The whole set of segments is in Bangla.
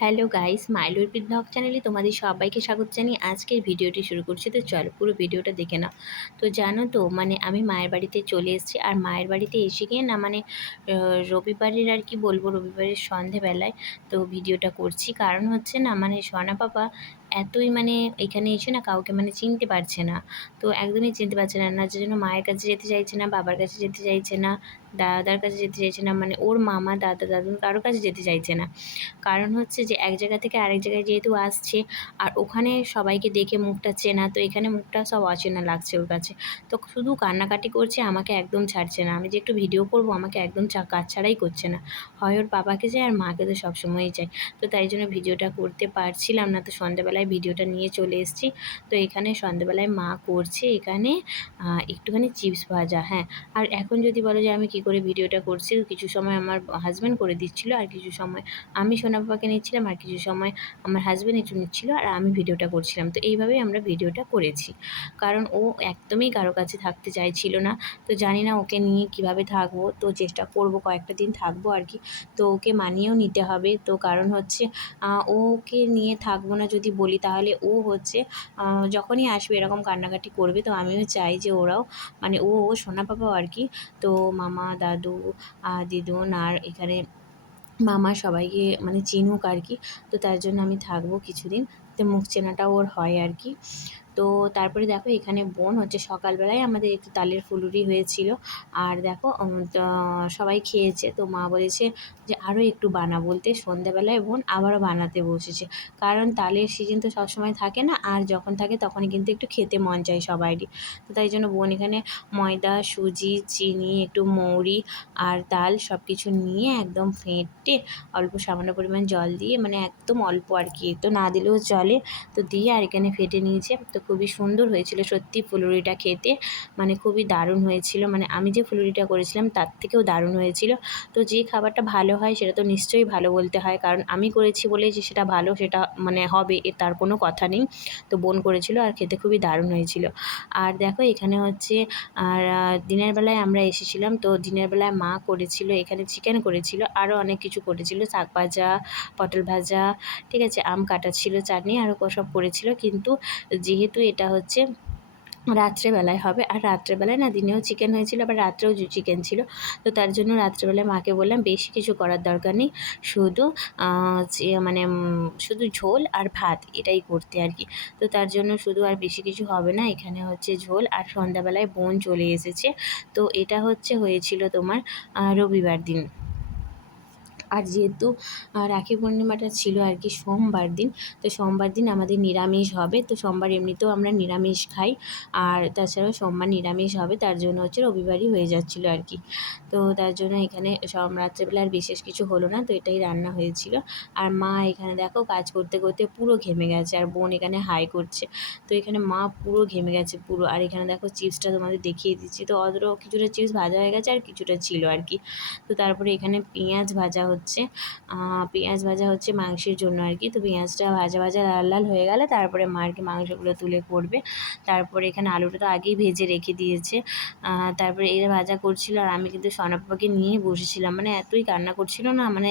হ্যালো গাইস মাইলুরপিড ব্লগ চ্যানেলে তোমাদের সবাইকে স্বাগত জানিয়ে আজকের ভিডিওটি শুরু করছি। তো চলো পুরো ভিডিওটা দেখে নাও। তো জানো তো মানে আমি মায়ের বাড়িতে চলে এসেছি আর মায়ের বাড়িতে এসে গিয়ে না মানে রবিবারের আর কি বলব, রবিবারের সন্ধেবেলায় তো ভিডিওটা করছি। কারণ হচ্ছে না মানে সোনা পাপা এতই মানে এখানে এসে না কাউকে মানে চিনতে পারছে না। তো একদমই চিনতে পারছে না। না জন্য মায়ের কাছে যেতে চাইছে না, বাবার কাছে যেতে চাইছে না, দাদার কাছে যেতে চাইছে না মানে ওর মামা, দাদা দাদু কারোর কাছে যেতে চাইছে না। কারণ হচ্ছে যে এক জায়গা থেকে আরেক জায়গায় যেহেতু আসছে, আর ওখানে সবাইকে দেখে মুখটা চেনা, তো এখানে মুখটা সব অচেনা লাগছে ওর কাছে। তো শুধু কান্নাকাটি করছে, আমাকে একদম ছাড়ছে না। আমি যে একটু ভিডিও করব, আমাকে একদম কাজ ছাড়াই করছে না। হয় ওর বাবাকে চাই, আর মাকে তো সবসময়ই চাই। তো তাই জন্য ভিডিওটা করতে পারছিলাম না। তো সন্ধ্যাবেলায় ভিডিওটা নিয়ে চলে এসেছি। তো এখানে সন্ধ্যাবেলায় মা করছে এখানে একটুখানি চিপস ভাজা হ্যাঁ। আর এখন যদি বলো যে আমি কি করে ভিডিওটা করছি, কিছু সময় আমার হাজব্যান্ড করে দিচ্ছিল, আর কিছু সময় আমি সোনা বাবাকে নিচ্ছিলাম, আর কিছু সময় আমার হাজব্যান্ড একটু নিচ্ছিল, আর আমি ভিডিওটা করছিলাম। তো এইভাবেই আমরা ভিডিওটা করেছি। কারণ ও একদমই কারও কাছে থাকতে চাইছিল না। তো জানি না ওকে নিয়ে কীভাবে থাকব, তো চেষ্টা করব, কয়েকটা দিন থাকব আর কি। তো ওকে মানিয়েও নিতে হবে। তো কারণ হচ্ছে ওকে নিয়ে থাকব না যদি বলি তাহলে ও হচ্ছে যখনই আসবে এরকম কান্নাকাটি করবে, তো আমিও চাই যে ওরাও মানে ও ও সোনা পাপাও আর কি, তো মামা, দাদু দিদুন আর এখানে মামা সবাইকে মানে চিনুক আর কি, তো তার জন্য আমি থাকব কিছুদিন, তো মুখ চেনাটাও ওর হয় আর কি। তো তারপরে দেখো এখানে বোন হচ্ছে সকালবেলায় আমাদের একটু তালের ফুলুরি হয়েছিল। আর দেখো সবাই খেয়েছে। তো মা বলেছে যে আরও একটু বানা বলতে সন্ধ্যাবেলায় বোন আবারও বানাতে বসেছে। কারণ তালের সিজন তো সবসময় থাকে না, আর যখন থাকে তখনই কিন্তু একটু খেতে মন চায় সবারই তো তাই জন্য বোন এখানে ময়দা, সুজি, চিনি, একটু মৌরি আর তাল সব কিছু নিয়ে একদম ফেটে অল্প সামান্য পরিমাণ জল দিয়ে মানে একদম অল্প আর কি, তো না দিলেও চলে। তো দিয়ে আর এখানে ফেটে নিয়েছে। তো খুবই সুন্দর হয়েছিল সত্যি ফুলুরিটা খেতে। মানে খুবই দারুণ হয়েছিল। মানে আমি যে ফুলুরিটা করেছিলাম তার থেকেও দারুণ হয়েছিল। তো যে খাবারটা ভালো হয় সেটা তো নিশ্চয়ই ভালো বলতে হয়। কারণ আমি করেছি বলে যে সেটা ভালো, সেটা মানে হবে, এ তার কোনো কথা নেই। তো বোন করেছিল আর খেতে খুবই দারুণ হয়েছিল। আর দেখো এখানে হচ্ছে, আর দিনের বেলায় আমরা এসেছিলাম। তো দিনের বেলায় মা করেছিল, এখানে চিকেন করেছিল আরও অনেক কিছু করেছিল। শাক ভাজা, পটল ভাজা, ঠিক আছে, আম কাটা ছিল, চাটনি আরও সব করেছিল। কিন্তু যেহেতু এটা হচ্ছে রাত্রেবেলায় হবে। আর রাত্রেবেলায় না দিনেও চিকেন হয়েছিল, আবার রাত্রেও চিকেন ছিল। তো তার জন্য রাত্রেবেলায় মাকে বললাম, বেশি কিছু করার দরকার নেই। শুধু মানে শুধু ঝোল আর ভাত, এটাই করতে আর কি। তো তার জন্য শুধু আর বেশি কিছু হবে না, এখানে হচ্ছে ঝোল আর সন্ধ্যাবেলায় বোন চলে এসেছে। তো এটা হচ্ছে হয়েছিল তোমার রবিবার দিন। আর যেহেতু রাখি পূর্ণিমাটা ছিল আর কি সোমবার দিন, তো সোমবার দিন আমাদের নিরামিষ হবে। তো সোমবার এমনিতেও আমরা নিরামিষ খাই, আর তাছাড়াও সোমবার নিরামিষ হবে, তার জন্য হচ্ছে রবিবারই হয়ে যাচ্ছিল আর কি। তো তার জন্য এখানে সব রাত্রেবেলা আর বিশেষ কিছু হলো না, তো এটাই রান্না হয়েছিল। আর মা এখানে দেখো কাজ করতে করতে পুরো ঘেমে গেছে, আর বোন এখানে হাই করছে। তো এখানে মা পুরো ঘেমে গেছে পুরো। আর এখানে দেখো চিপসটা তোমাদের দেখিয়ে দিচ্ছি। তো অত কিছুটা চিপস ভাজা হয়ে গেছে আর কিছুটা ছিল আর কি। তো তারপরে এখানে পেঁয়াজ ভাজা হচ্ছে। পেঁয়াজ ভাজা হচ্ছে মাংসের জন্য আর কি। তো পেঁয়াজটা ভাজা ভাজা লাল লাল হয়ে গেলে তারপরে মা আর কি মাংসগুলো তুলে করবে। তারপরে এখানে আলুটা তো আগেই ভেজে রেখে দিয়েছে। তারপরে এরা ভাজা করছিল আর আমি কিন্তু সনাপাকে নিয়ে বসেছিলাম। মানে এতই কান্না করছিল না মানে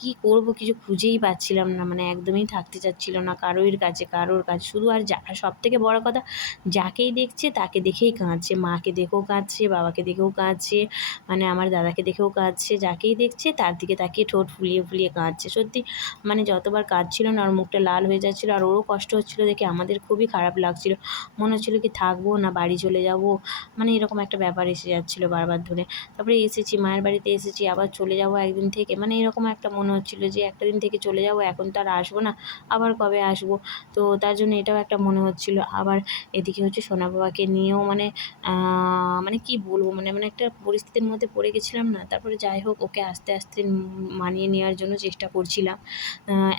কি করব কিছু খুঁজেই পাচ্ছিলাম না মানে একদমই থাকতে চাচ্ছিল না কারোর কাছে কারোর কাছে। শুধু আর যা সব থেকে বড় কথা, যাকেই দেখছে তাকে দেখেই কাঁদছে। মাকে দেখেও কাঁদছে, বাবাকে দেখেও কাঁদছে মানে আমার দাদাকে দেখেও কাঁদছে। যাকেই দেখছে তার দিকে তাকিয়ে ঠোঁট ফুলিয়ে ফুলিয়ে কাঁদছে। সত্যি মানে যতবার কাঁদছিল না, ওর মুখটা লাল হয়ে যাচ্ছিল, আর ওরও কষ্ট হচ্ছিল দেখে আমাদের খুবই খারাপ লাগছিল। মনে হচ্ছিল কি থাকব না বাড়ি চলে যাব মানে এরকম একটা ব্যাপার এসে যাচ্ছিল বারবার ধরে। তারপরে এসেছি, মায়ের বাড়িতে এসেছি, আবার চলে যাব একদিন থেকে। মানে এরকম একটা মনে হচ্ছিল যে, একটা দিন থেকে চলে যাব, এখন তো আর আসব না, আবার কবে আসব? তো তার জন্য এটাও একটা মনে হচ্ছিল। আবার এদিকে হচ্ছে সোনা বাবাকে নিয়েও মানে মানে কি বলব মানে মানে একটা পরিস্থিতির মধ্যে পড়ে গেছিলাম না। তারপরে যাই হোক, ওকে আস্তে আস্তে মানিয়ে নেওয়ার জন্য চেষ্টা করছিলাম।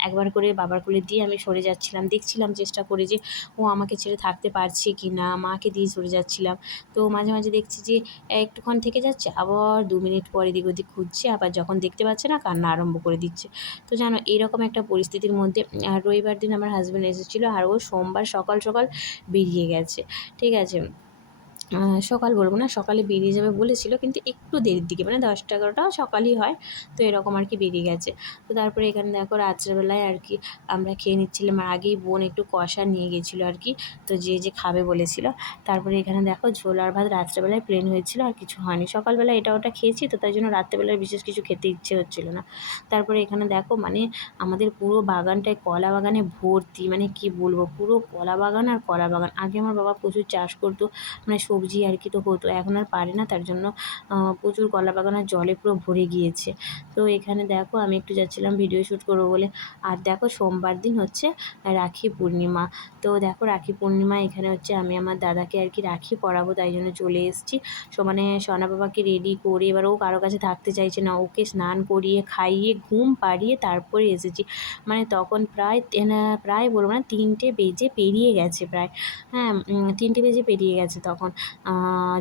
একবার করে বাবার কোলে দিয়ে আমি সরে যাচ্ছিলাম। দেখছিলাম চেষ্টা করে যে, ও আমাকে ছেড়ে থাকতে পারছে কি না মাকে দিয়ে সরে যাচ্ছিলাম। তো মাঝে মাঝে দেখছি যে, একটুক্ষণ থেকে যাচ্ছে, আবার দু মিনিট পর এদিক ওদিক খুঁজছে আবার যখন দেখতে পাচ্ছে না, কান্না আরম্ভ করে দিচ্ছে। তো জানো, এরকম একটা পরিস্থিতির মধ্যে, আর রবিবার দিন আমার হাজব্যান্ড এসেছিল, আর ও সোমবার সকাল সকাল বেরিয়ে গেছে, ঠিক আছে? সকাল বলব না, সকালে বেরিয়ে যাবে বলেছিল, কিন্তু একটু দেরির দিকে মানে দশটা এগারোটা সকালই হয়, তো এরকম আর কি বেরিয়ে গেছে। তো তারপরে এখানে দেখো রাত্রেবেলায় আর কি আমরা খেয়ে নিচ্ছিলাম, আর আগেই বোন একটু কষা নিয়ে গেছিল আর কি, তো যে যে খাবে বলেছিল। তারপরে এখানে দেখো ঝোল আর ভাত রাত্রেবেলায় প্লেন হয়েছিল, আর কিছু হয়নি। সকালবেলা এটা ওটা খেয়েছি, তো তাই জন্য রাত্রেবেলায় বিশেষ কিছু খেতে ইচ্ছে হচ্ছিল না। তারপরে এখানে দেখো মানে আমাদের পুরো বাগানটায় কলা বাগানে ভর্তি মানে কি বলব, পুরো কলা বাগান আর কলা বাগান। আগে আমার বাবা প্রচুর চাষ করতো মানে সবজি আর কি তো হতো। এখন আর পারে না, তার জন্য প্রচুর কলা বাগান আর জলে পুরো ভরে গিয়েছে। তো এখানে দেখো, আমি একটু যাচ্ছিলাম ভিডিও শ্যুট করব বলে। আর দেখো, সোমবার দিন হচ্ছে রাখি পূর্ণিমা। তো দেখো, রাখি পূর্ণিমা, এখানে হচ্ছে আমি আমার দাদাকে আর কি রাখি পরাবো, তাই জন্য চলে এসেছি। সো মানে সোনা বাবাকে রেডি করে এবার ও কারও কাছে থাকতে চাইছে না। ওকে স্নান করিয়ে, খাইয়ে, ঘুম পাড়িয়ে তারপরে এসেছি। মানে তখন প্রায় প্রায় বলব না, তিনটে বেজে পেরিয়ে গেছে প্রায়। হ্যাঁ তিনটে বেজে পেরিয়ে গেছে তখন।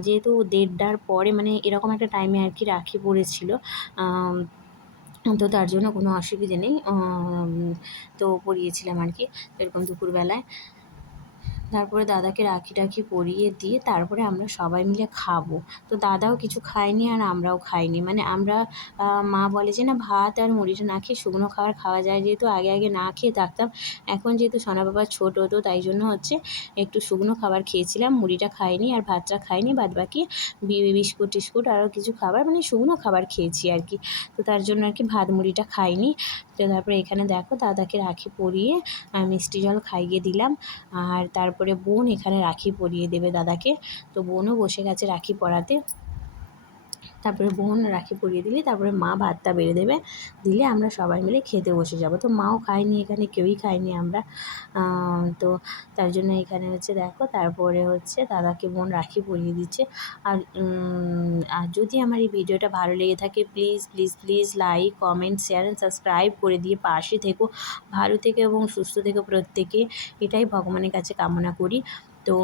যেহেতু দেড়টার পরে মানে এরকম একটা টাইমে আর কি রাখি পড়েছিল তো তার জন্য কোনো অসুবিধে নেই তো পড়িয়েছিলাম আর কি এরকম দুপুরবেলায়। তারপরে দাদাকে রাখি টাখি পরিয়ে দিয়ে তারপরে আমরা সবাই মিলে খাব। তো দাদাও কিছু খায়নি আর আমরাও খাইনি। মানে আমরা মা বলে যে না, ভাত আর মুড়িটা না খেয়ে শুকনো খাবার খাওয়া যায়। যেহেতু আগে আগে না খেয়ে থাকতাম, এখন যেহেতু সোনা বাবা ছোটো, তো তাই জন্য হচ্ছে একটু শুকনো খাবার খেয়েছিলাম, মুড়িটা খাইনি আর ভাতটা খাইনি। বাদ বাকি বিস্কুট টিস্কুট আরও কিছু খাবার মানে শুকনো খাবার খেয়েছি আর কি। তো তার জন্য আর কি ভাত, মুড়িটা খাইনি। তো তারপরে এখানে দেখো দাদাকে রাখি পরিয়ে মিষ্টি জল খাইয়ে দিলাম। আর তারপরে বোন এখানে রাখি পরিয়ে দেবে দাদাকে। তো বোনও বসে গেছে রাখি পরাতে। তারপরে বোন রাখি পরিয়ে দিলে, তারপরে মা ভাতটা বেড়ে দেবে, দিলে আমরা সবাই মিলে খেতে বসে যাব। তো মাও খায়নি এখানে, কেউই খাইনি আমরা। তো তার জন্য এখানে হচ্ছে দেখো, তারপরে হচ্ছে দাদাকে বোন রাখি পরিয়ে দিচ্ছে। আর আর যদি আমার এই ভিডিওটা ভালো লেগে থাকে please please please like comment share and subscribe করে দিয়ে পাশে থেকো। ভালো থেকে এবং সুস্থ থেকে প্রত্যেকে। এটাই ভগবানের কাছে কামনা করি। তো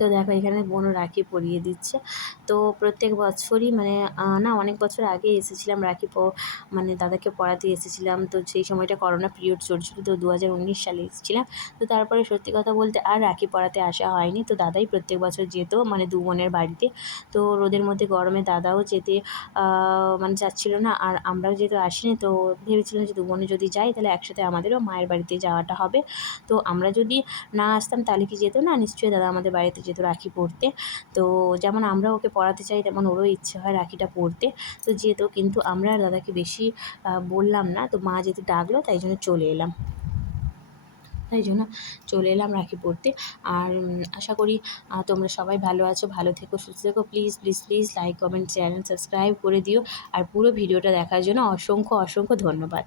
তো দেখো এখানে বোনও রাখি পরিয়ে দিচ্ছে। তো প্রত্যেক বছরই মানে না অনেক বছর আগে এসেছিলাম রাখি মানে দাদাকে পড়াতে এসেছিলাম। তো সেই সময়টা করোনা পিরিয়ড চলছিল, তো দু হাজার উনিশ সালে এসেছিলাম। তো তারপরে সত্যি কথা বলতে আর রাখি পড়াতে আসা হয়নি। তো দাদাই প্রত্যেক বছর যেত মানে দু বোনের বাড়িতে। তো রোদের মধ্যে গরমে দাদাও যেতে মানে যাচ্ছিল না। আর আমরাও যেহেতু আসিনি, তো ভেবেছিলাম যে দু বোনে যদি যাই তাহলে একসাথে আমাদেরও মায়ের বাড়িতে যাওয়াটা হবে। তো আমরা যদি না আসতাম, তাহলে কি যেত না? নিশ্চয়ই দাদা আমাদের বাড়িতে যেত রাখি পরতে তো যেমন আমরা ওকে পড়াতে চাই, তেমন ওরও ইচ্ছে হয় রাখিটা পরতে তো যেহেতু কিন্তু আমরা আর দাদাকে বেশি বললাম না, তো মা যেহেতু ডাকলো, তাই জন্য চলে এলাম। তাই জন্য চলে এলাম রাখি পড়তে। আর আশা করি তোমরা সবাই ভালো আছো, ভালো থেকো, সুস্থ থেকো। Please please please like comment and subscribe করে দিও। আর পুরো ভিডিওটা দেখার জন্য অসংখ্য অসংখ্য ধন্যবাদ।